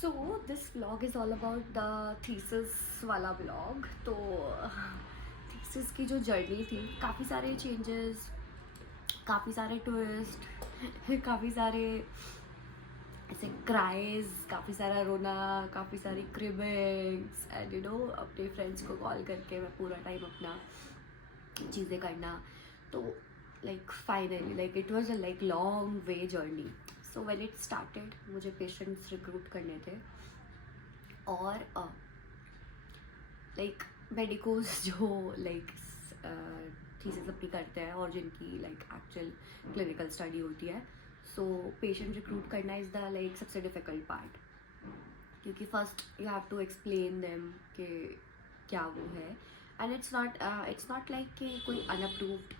So this vlog is all about the thesis वाला vlog. तो thesis की जो जर्नी थी, काफ़ी सारे चेंजेस, काफ़ी सारे ट्विस्ट काफ़ी सारे ऐसे क्राइज, काफ़ी सारा रोना, काफ़ी सारी क्रिबिंग्स एंड अपने फ्रेंड्स को कॉल करके मैं पूरा टाइम अपना चीज़ें करना। तो like finally like it was a like long way journey. So when it started मुझे पेशेंट्स रिक्रूट करने थे और लाइक मेडिकोज जो लाइक थीसिस अपनी करते हैं और जिनकी लाइक एक्चुअल क्लिनिकल स्टडी होती है। सो पेशेंट रिक्रूट करना इज़ द लाइक सबसे डिफ़िकल्ट पार्ट, क्योंकि first you have to explain them कि क्या वो है। एंड इट्स नॉट लाइक कि कोई अनअप्रूव्ड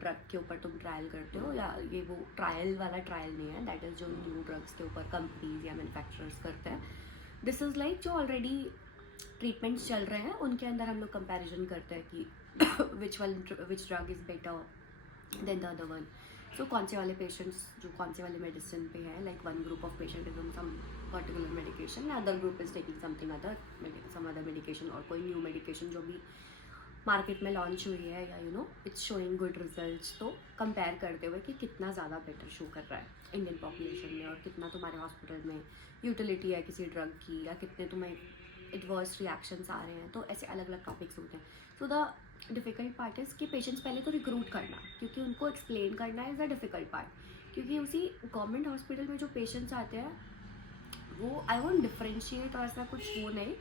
ड्रग के ऊपर तुम ट्रायल करते हो, या ये वो ट्रायल वाला ट्रायल नहीं है। दैट इज़ जो न्यू ड्रग्स के ऊपर कंपनीज या मैन्युफैक्चरर्स करते हैं। दिस इज़ लाइक जो ऑलरेडी ट्रीटमेंट्स चल रहे हैं उनके अंदर हम लोग कंपैरिजन करते हैं कि which drug is better than the other one. So कौन से वाले पेशेंट्स जो कौन से वाले मेडिसिन पे है, like one group of patient is on some particular medication, other group is taking something other some other medication, और कोई न्यू मेडिकेशन जो भी मार्केट में लॉन्च हुई है या इट्स शोइंग गुड रिजल्ट्स। तो कंपेयर करते हुए कि कितना ज़्यादा बेटर शो कर रहा है इंडियन पॉपुलेशन में, और कितना तुम्हारे हॉस्पिटल में यूटिलिटी है किसी ड्रग की, या कितने तुम्हें एडवर्स रिएक्शंस आ रहे हैं। तो ऐसे अलग अलग टॉपिक्स होते हैं। So the difficult part is कि पेशेंट्स पहले तो रिक्रूट करना, क्योंकि उनको एक्सप्लेन करना इज़ द डिफ़िकल्ट पार्ट। क्योंकि उसी गवर्नमेंट हॉस्पिटल में जो पेशेंट्स आते हैं वो आई वोंट डिफ्रेंशिएट और ऐसा कुछ वो नहीं,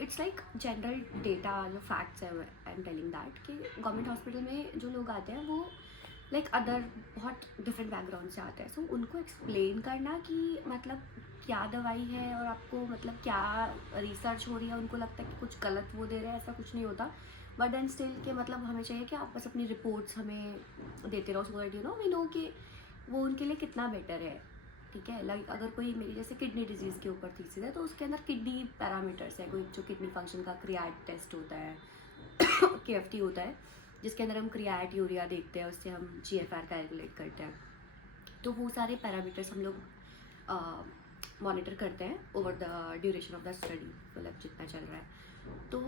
इट्स लाइक जनरल डेटा जो फैक्ट्स है आई एम टेलिंग दैट कि गवर्नमेंट हॉस्पिटल में जो लोग आते हैं वो लाइक अदर बहुत डिफरेंट बैकग्राउंड से आते हैं। सो उनको एक्सप्लेन करना कि मतलब क्या दवाई है और आपको मतलब क्या रिसर्च हो रही है, उनको लगता है कि कुछ गलत वो दे रहे हैं, ऐसा कुछ नहीं होता। बट देन स्टिल के मतलब हमें चाहिए कि आप बस अपनी रिपोर्ट्स हमें देते रहो, सो दैट वी नो कि वो उनके लिए कितना बेटर है। ठीक है, लाइक अगर कोई मेरी जैसे किडनी डिजीज़ के ऊपर थीसिस है तो उसके अंदर किडनी पैरामीटर्स है, कोई जो किडनी फंक्शन का क्रियाट टेस्ट होता है KFT होता है, जिसके अंदर हम क्रियाट यूरिया देखते हैं, उससे हम GFR कैलकुलेट करते हैं। तो वो सारे पैरामीटर्स हम लोग मॉनिटर करते हैं over the duration of the study, मतलब जितना चल रहा है। तो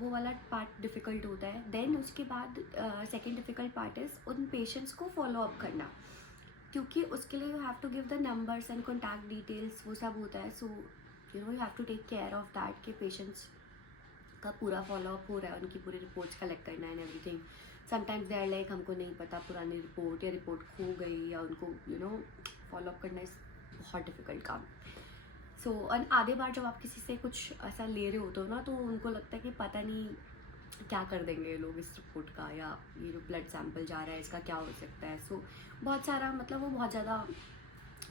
वो वाला पार्ट डिफ़िकल्ट होता है। देन उसके बाद सेकेंड डिफ़िकल्ट पार्ट इज़ उन पेशेंट्स को फॉलो अप करना, क्योंकि उसके लिए you have to give the numbers and contact details, वो सब होता है। So you have to take care of that कि पेशेंट्स का पूरा फॉलोअप हो रहा है, उनकी पूरी रिपोर्ट्स कलेक्ट करना and everything. Sometimes they are like हमको नहीं पता पुरानी रिपोर्ट या रिपोर्ट खो गई, या उनको फॉलोअप करना इस बहुत डिफ़िकल्ट काम। सो आधे बार जब आप किसी से कुछ ऐसा ले रहे होते हो ना, तो उनको लगता है कि पता नहीं क्या कर देंगे ये लोग इस रिपोर्ट का, या ये जो ब्लड सैंपल जा रहा है इसका क्या हो सकता है। सो बहुत सारा मतलब वो बहुत ज़्यादा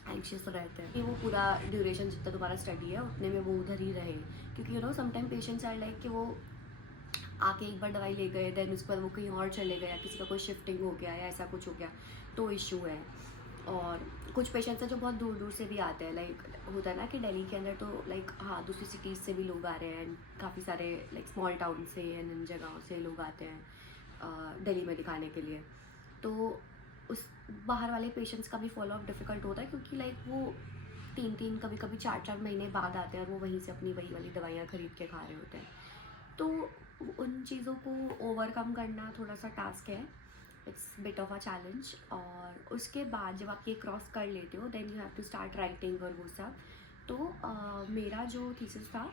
एंशियस रहते हैं कि वो पूरा ड्यूरेशन जितना तुम्हारा स्टडी है उतने में वो उधर ही रहे। क्योंकि समटाइम पेशेंट्स आर लाइक कि वो आके एक बार दवाई ले गए, देन उस पर वो कहीं और चले गए, या किसी का कोई शिफ्टिंग हो गया या ऐसा कुछ हो गया, तो इशू है। और कुछ पेशेंट्स हैं जो बहुत दूर दूर से भी आते हैं, लाइक होता है ना कि दिल्ली के अंदर तो लाइक हाँ दूसरी सिटीज़ से भी लोग आ रहे हैं, काफ़ी सारे लाइक स्मॉल टाउन से एंड इन जगहों से लोग आते हैं दिल्ली में दिखाने के लिए। तो उस बाहर वाले पेशेंट्स का भी फॉलोअप डिफ़िकल्ट होता है, क्योंकि लाइक वो 3-3 कभी कभी 4-4 महीने बाद आते हैं और वो वहीं से अपनी वही वाली दवाइयाँ खरीद के खा रहे होते हैं। तो उन चीज़ों को ओवरकम करना थोड़ा सा टास्क है, it's bit of a challenge. और उसके बाद जब आप ये क्रॉस कर लेते हो then you have to start writing और वो सब। तो मेरा जो थीसिस था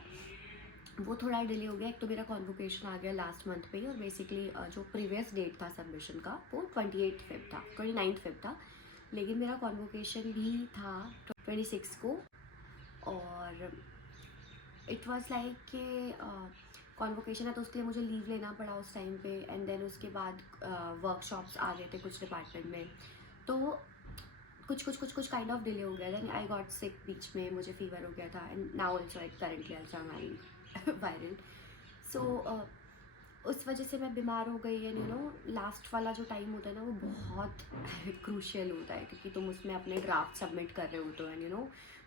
वो थोड़ा डिले हो गया। एक तो मेरा कॉन्वोकेशन आ गया लास्ट मंथ पे ही, और बेसिकली जो प्रीवियस डेट था सबमिशन का वो 28 फेब था, 29 फेब था, लेकिन मेरा कॉन्वोकेशन भी था 26 को। और इट वॉज़ लाइक कि कॉन्वोकेशन है तो उसके लिए मुझे लीव लेना पड़ा उस टाइम पे। एंड देन उसके बाद वर्कशॉप्स आ गए थे कुछ डिपार्टमेंट में, तो कुछ काइंड ऑफ डिले हो गया। देन आई गॉट सिक बीच में, मुझे फीवर हो गया था, and now also currently also I am viral. So उस वजह से मैं बीमार हो गई। एंड लास्ट वाला जो टाइम होता है ना वो बहुत क्रूशियल होता है, क्योंकि तुम उसमें अपने ग्राफ्ट सबमिट कर रहे होते हो, and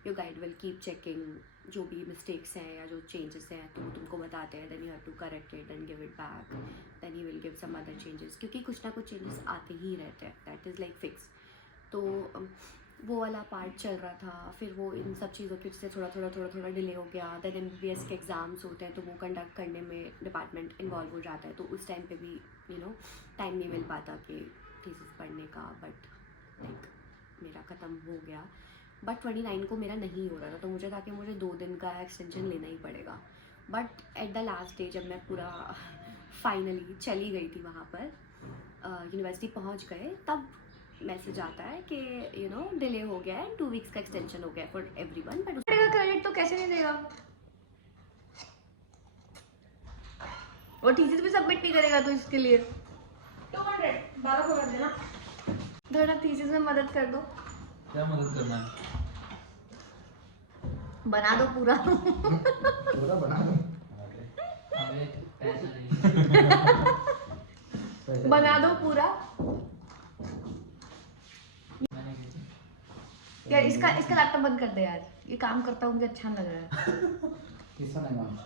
your guide will keep checking जो भी मिस्टेक्स हैं या जो चेंजेस हैं तो तुमको बताते हैं। Then you have to correct it and give it back, then you will give some other changes, क्योंकि कुछ ना कुछ चेंजेस आते ही रहते हैं, दैट इज़ लाइक फिक्स। तो वो वाला पार्ट चल रहा था, फिर वो इन सब चीज़ों की वजह से थोड़ा डिले हो गया। देन MBBS के एग्ज़ाम्स होते हैं तो वो कंडक्ट करने में डिपार्टमेंट इन्वॉल्व हो जाता है, तो उस टाइम पे भी टाइम नहीं मिल पाता कि थीसिस पढ़ने का। बट लाइक मेरा ख़त्म हो गया, बट 29 को मेरा नहीं हो रहा था, तो मुझे था कि मुझे 2 दिन का एक्सटेंशन लेना ही पड़ेगा। But at the last day जब मैं पूरा फाइनली चली गई थी वहाँ पर, यूनिवर्सिटी पहुँच गए, तब मैसेज आता है कि डिले हो गया है, 2 वीक्स का एक्सटेंशन हो गया फॉर एवरीवन। बट उसका क्रेडिट तो कैसे नहीं देगा, और थीसिस भी सबमिट नहीं करेगा, तो इसके लिए 212 को कर देना। थोड़ा थीसिस में मदद कर दो। क्या मदद करना है? बना दो पूरा। पूरा बना दो। हमें पैसा नहीं। बना दो पूरा। यार इसका लैपटॉप बंद कर दे यार, ये काम करता हूँ, मुझे अच्छा नहीं लग रहा है। किसका नहीं मालूम?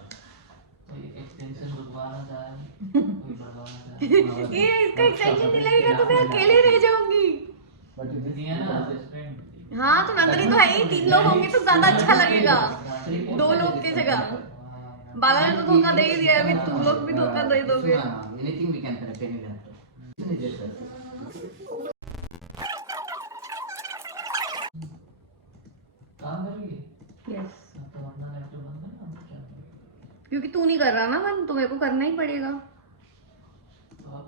एक्सटेंशन बढ़वाना चाहे, कोई बढ़वाना चाहे। ये इसका एक्सटेंशन नहीं लगेगा तो मैं अकेले रह जाऊंगी। बट नहीं है ना बेस्ट फ्रेंड। हाँ तो नंदनी तो है ही, 3 लोग होंगे तो ज्यादा अच्छा लगेगा, 2 लोग की जगह। बाला ने तो धोखा दे ही दिया, अभी तुम लोग भी धोखा दे दोगे। Anything we can connect any time. काम करेंगे? यस, तो वरना लैपटॉप बंद करना, हम क्या करेंगे? क्योंकि तू नहीं कर रहा ना मन, तो मेरे को करना ही पड़ेगा। तो अब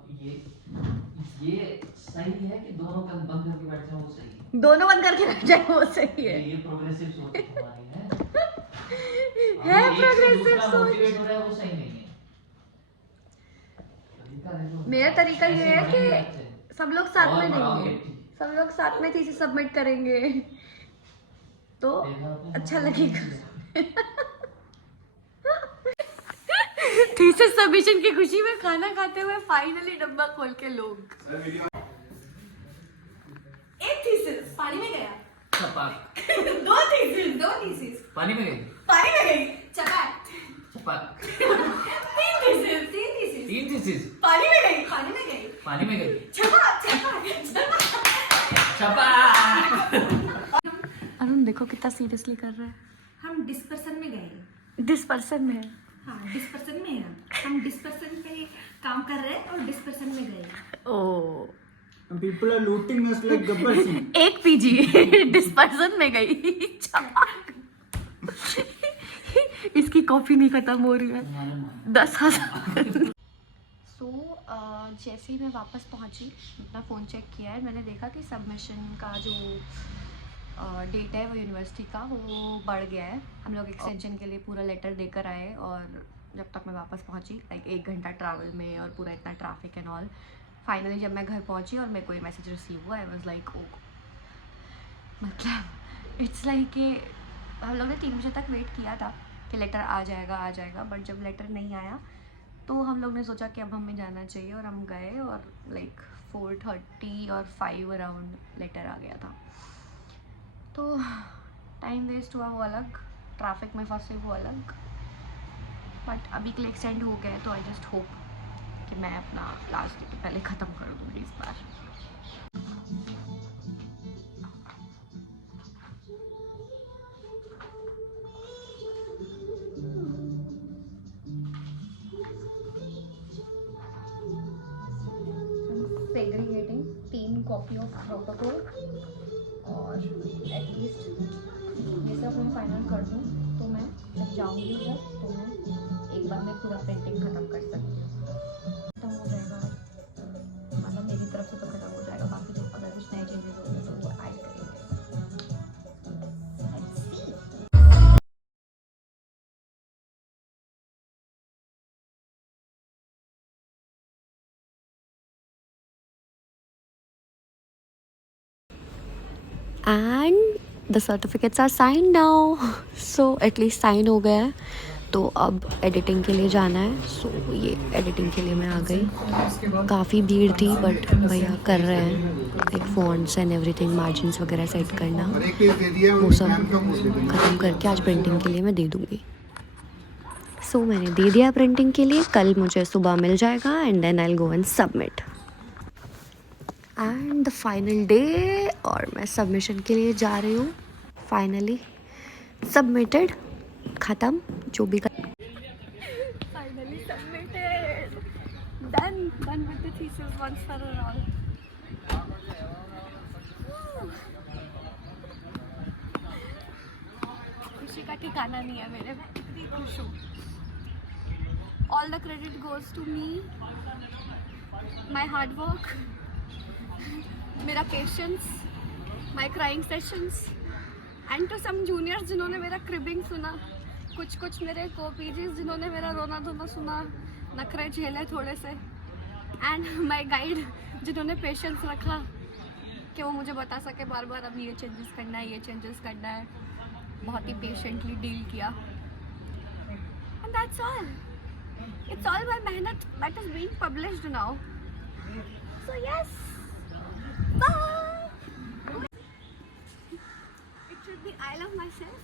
ये सही है कि दोनों बंद करके बैठ जाओ, वो सही है। दोनों बंद करके रख जाए वो सही है। ये प्रोग्रेसिव सोच तुम्हारी है। है प्रोग्रेसिव सोच। मोटिवेट हो रहा है, वो सही नहीं है। मेरा तरीका ये है कि सब लोग साथ में और बढ़ाओ देंगे, कि- सब लोग साथ में थीसिस सबमिट करेंगे तो अच्छा लगेगा। थीसिस सबमिशन की खुशी में खाना खाते हुए फाइनली डब्बा खोल के लोग। एक थीसिस पानी में गया, चपाक। 2 थीसिस पानी में गई। पानी में गई, चपाक। चपाक। 3 थीसिस तीन थीसिस पानी में गई, पानी में गई। चपाक। चपाक। अरुण देखो कितना सीरियसली कर रहा है। हम डिस्पर्सन में गए। डिस्पर्सन में है। हाँ डिस्पर्सन में है, हम डिस्पर्सन पे काम कर रहे हैं और डिस्पर्सन में गए। ओ People are looting us like Gabbar Singh. एक पीजी डिस्पर्सन में गई। इसकी कॉफी नहीं खत्म हो रही है। 10,000। सो जैसे ही मैं वापस पहुंची, अपना फ़ोन चेक किया है, मैंने देखा कि सबमिशन का जो डेट है वो यूनिवर्सिटी का वो बढ़ गया है। हम लोग एक्सटेंशन के लिए पूरा लेटर देकर आए, और जब तक मैं वापस पहुंची लाइक 1 घंटा ट्रैवल में और पूरा इतना ट्रैफिक एंड ऑल, फाइनली जब मैं घर पहुंची और मेरे को ये मैसेज रिसीव हुआ, आई वाज लाइक ओ, मतलब इट्स लाइक कि हम लोग ने 3 बजे तक वेट किया था कि लेटर आ जाएगा, बट जब लेटर नहीं आया तो हम लोग ने सोचा कि अब हमें जाना चाहिए, और हम गए, और लाइक 4:30 और 5 अराउंड लेटर आ गया था। तो टाइम वेस्ट हुआ वो अलग, ट्रैफिक में फंसे वो अलग, बट अभी के लिए एक्सटेंड हो गया है, तो आई जस्ट होप कि मैं अपना लास्ट डे तो पहले ख़त्म कर दूँगी इस बार। सेग्रीगेटिंग 3 कॉपी ऑफ प्रोटोकॉल, और एटलीस्ट ये सब मैं फाइनल कर दूँ तो मैं जब जाऊँगी उधर तो मैं एक बार में पूरा प्रिंटिंग ख़त्म कर सकती हूँ। खत्म हो जाएगा, मतलब मेरी तरफ से तो खत्म हो जाएगा, बाकी जो अगर कुछ नए चेंजेस होंगे तो वो ऐड करेंगे। And the certificates are sign now, so at least sign हो गया है, तो अब एडिटिंग के लिए जाना है। सो ये एडिटिंग के लिए मैं आ गई, काफ़ी भीड़ थी बट भैया कर रहे हैं, like fonts and everything, margins वगैरह सेट करना, वो सब ख़त्म करके आज प्रिंटिंग के लिए मैं दे दूँगी। सो मैंने दे दिया प्रिंटिंग के लिए, कल मुझे सुबह मिल जाएगा, and then I will go and submit. And the final day, और मैं सबमिशन के लिए जा रही हूँ. फाइनली सबमिटेड, ख़त्म जो भी finally submitted, done with the thesis once for all. खुशी का ठिकाना नहीं है मेरे, मैं इतनी खुश हूँ. All the credit goes to me, my hard work, मेरा patience, my crying sessions, and to some juniors जिन्होंने मेरा क्रिबिंग सुना, कुछ मेरे को-पीजीज जिन्होंने मेरा रोना धोना सुना, नखरे झेले थोड़े से, एंड माई गाइड जिन्होंने पेशेंस रखा कि वो मुझे बता सके बार बार अभी ये चेंजेस करना है, ये चेंजेस करना है. बहुत ही पेशेंटली डील किया. And that's all. It's all my मेहनत that is being published now. So yes, bye. It should be I love myself.